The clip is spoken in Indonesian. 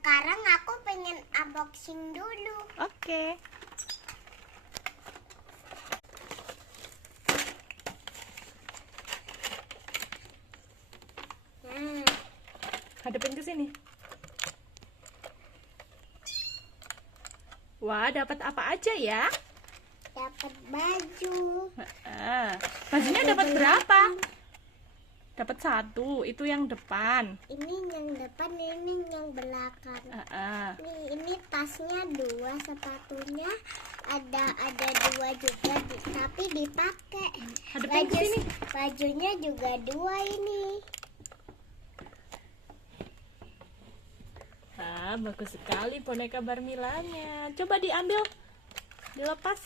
Sekarang aku pengen unboxing dulu. Oke. Hadapin ke sini. Wah, dapat apa aja ya? Dapat baju. Bajunya dapat berapa? Dapat 1, itu yang depan. Ini yang depan, ini yang belakang. Ini tasnya 2, sepatunya ada 2 juga, tapi dipakai. Hadapin ke sini. Bajunya juga 2 ini. Bagus sekali boneka Barmilanya. Coba diambil, dilepas.